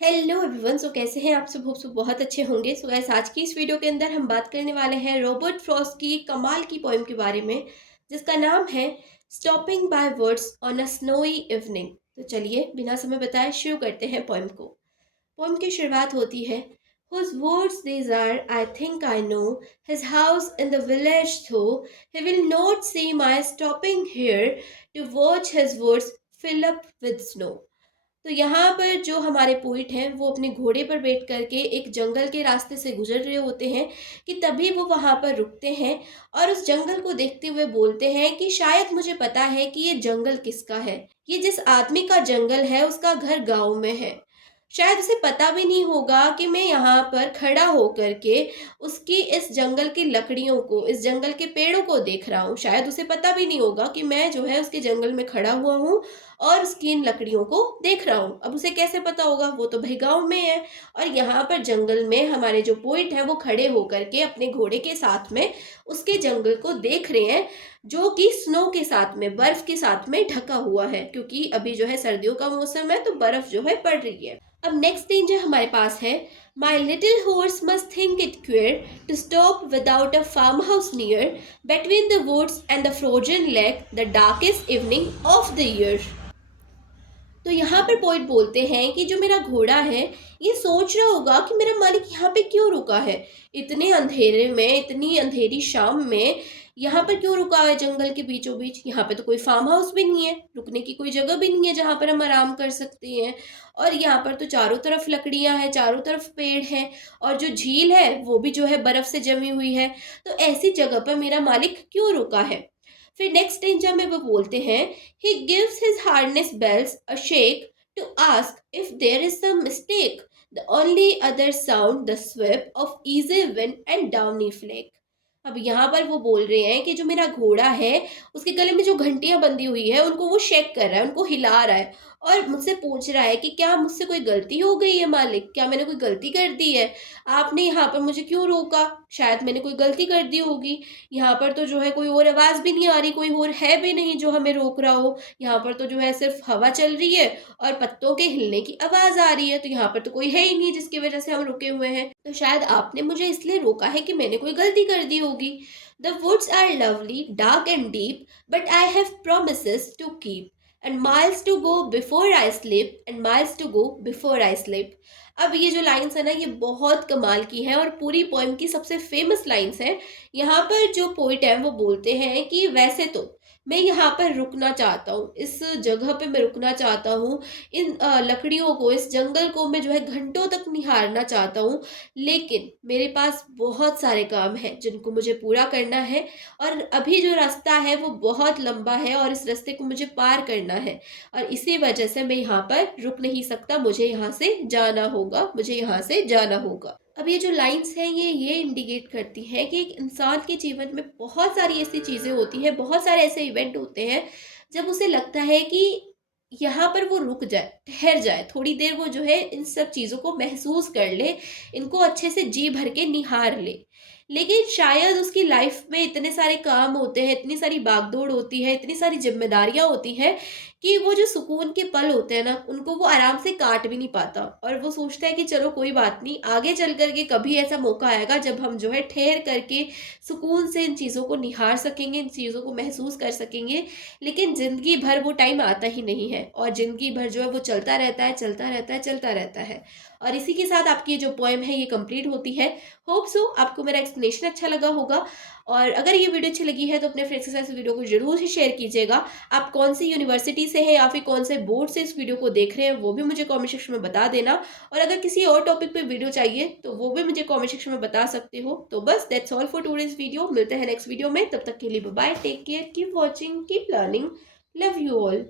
Hello everyone. कैसे हैं आप सब? होप सो बहुत अच्छे होंगे। गाइस, आज की इस वीडियो के अंदर हम बात करने वाले हैं रॉबर्ट फ्रॉस्ट की कमाल की पोएम के बारे में, जिसका नाम है stopping by words on a snowy evening. तो चलिए बिना समय बताए शुरू करते हैं पोएम को। पोएम की शुरुआत होती है, Whose words these are, I think I know, his house in the village though, he will not see my stopping here to watch his words fill up with snow। तो यहाँ पर जो हमारे पोइट हैं वो अपने घोड़े पर बैठ करके एक जंगल के रास्ते से गुजर रहे होते हैं कि तभी वो वहाँ पर रुकते हैं और उस जंगल को देखते हुए बोलते हैं कि शायद मुझे पता है कि ये जंगल किसका है। ये जिस आदमी का जंगल है उसका घर गांव में है। शायद उसे पता भी नहीं होगा कि मैं यहाँ पर खड़ा होकर के उसकी इस जंगल की लकड़ियों को, इस जंगल के पेड़ों को देख रहा हूँ। शायद उसे पता भी नहीं होगा कि मैं जो है उसके जंगल में खड़ा हुआ हूँ और उसकी इन लकड़ियों को देख रहा हूँ। अब उसे कैसे पता होगा? वो तो भाई गाँव में है। और यहाँ पर जंगल में हमारे जो पोएट हैं वो खड़े होकर के अपने घोड़े के साथ में उसके जंगल को देख रहे हैं, जो कि स्नो के साथ में, बर्फ के साथ में ढका हुआ है, क्योंकि अभी जो है सर्दियों का मौसम है तो बर्फ जो है पड़ रही है। अब नेक्स्ट दिन जो हमारे पास है, my little horse must think it queer to stop without a farm house near between the woods and the frozen lake, the darkest evening of the year। तो यहाँ पर पोइट बोलते हैं कि जो मेरा घोड़ा है ये सोच रहा होगा कि मेरा मालिक यहाँ पे क्यों रुका है, इतने अंधेरे में, इतनी अंधेरी शाम में यहाँ पर क्यों रुका है जंगल के बीचों बीच। यहाँ पे तो कोई फार्म हाउस भी नहीं है, रुकने की कोई जगह भी नहीं है जहाँ पर हम आराम कर सकते हैं। और यहाँ पर तो चारों तरफ लकड़ियाँ हैं, चारों तरफ पेड़ हैं, और जो झील है वो भी जो है बर्फ से जमी हुई है। तो ऐसी जगह पर मेरा मालिक क्यों रुका है? फिर नेक्स्ट स्टेंजा में वो बोलते हैं, he gives his harness bells a shake to ask if there is some mistake, the only other sound the sweep of easy wind and downy flake। अब यहाँ पर वो बोल रहे हैं कि जो मेरा घोड़ा है उसके गले में जो घंटियां बंधी हुई है उनको वो शेक कर रहा है, उनको हिला रहा है, और मुझसे पूछ रहा है कि क्या मुझसे कोई गलती हो गई है मालिक, क्या मैंने कोई गलती कर दी है, आपने यहाँ पर मुझे क्यों रोका, शायद मैंने कोई गलती कर दी होगी। यहाँ पर तो जो है कोई और आवाज़ भी नहीं आ रही, कोई और है भी नहीं जो हमें रोक रहा हो। यहाँ पर तो जो है सिर्फ हवा चल रही है और पत्तों के हिलने की आवाज़ आ रही है, तो यहाँ पर तो कोई है ही नहीं जिसकी वजह से हम रुके हुए हैं। तो शायद आपने मुझे इसलिए रोका है कि मैंने कोई गलती कर दी होगी। The woods are lovely, dark and deep, but I have promises to keep, and miles to go before I sleep, and miles to go before I sleep. अब ये जो लाइन्स है ना, ये बहुत कमाल की है और पूरी पोएम की सबसे फेमस लाइन्स हैं। यहाँ पर जो पोइट है वो बोलते हैं कि वैसे तो मैं यहाँ पर रुकना चाहता हूँ, इस जगह पे मैं रुकना चाहता हूँ, इन लकड़ियों को, इस जंगल को मैं जो है घंटों तक निहारना चाहता हूँ, लेकिन मेरे पास बहुत सारे काम हैं जिनको मुझे पूरा करना है, और अभी जो रास्ता है वो बहुत लंबा है और इस रास्ते को मुझे पार करना है, और इसी वजह से मैं यहाँ पर रुक नहीं सकता, मुझे यहाँ से जाना होगा, मुझे यहाँ से जाना होगा। अब ये जो लाइन्स हैं ये इंडिकेट करती हैं कि एक इंसान के जीवन में बहुत सारी ऐसी चीज़ें होती हैं, बहुत सारे ऐसे इवेंट होते हैं जब उसे लगता है कि यहाँ पर वो रुक जाए, ठहर जाए, थोड़ी देर वो जो है इन सब चीज़ों को महसूस कर ले, इनको अच्छे से जी भर के निहार ले। लेकिन शायद उसकी लाइफ में इतने सारे काम होते हैं, इतनी सारी भागदौड़ होती है, इतनी सारी ज़िम्मेदारियाँ होती हैं कि वो जो सुकून के पल होते हैं ना, उनको वो आराम से काट भी नहीं पाता, और वो सोचता है कि चलो कोई बात नहीं, आगे चल कर के कभी ऐसा मौका आएगा जब हम जो है ठहर करके सुकून से इन चीज़ों को निहार सकेंगे, इन चीज़ों को महसूस कर सकेंगे। लेकिन ज़िंदगी भर वो टाइम आता ही नहीं है, और ज़िंदगी भर जो है वो चलता रहता है, चलता रहता है, चलता रहता है। और इसी के साथ आपकी ये जो पोएम है ये कंप्लीट होती है। होप सो आपको मेरा एक्सप्लेनेशन अच्छा लगा होगा, और अगर ये वीडियो अच्छी लगी है तो अपने फ्रेंड्स के साथ इस वीडियो को ज़रूर ही शेयर कीजिएगा। आप कौन सी यूनिवर्सिटी से हैं या फिर कौन से बोर्ड से इस वीडियो को देख रहे हैं वो भी मुझे कमेंट सेक्शन में बता देना, और अगर किसी और टॉपिक पे वीडियो चाहिए तो वो भी मुझे कमेंट सेक्शन में बता सकते हो। तो बस that's all for today's video. मिलते हैं नेक्स्ट वीडियो में, तब तक के लिए bye bye, take care, keep watching, keep learning, love you all.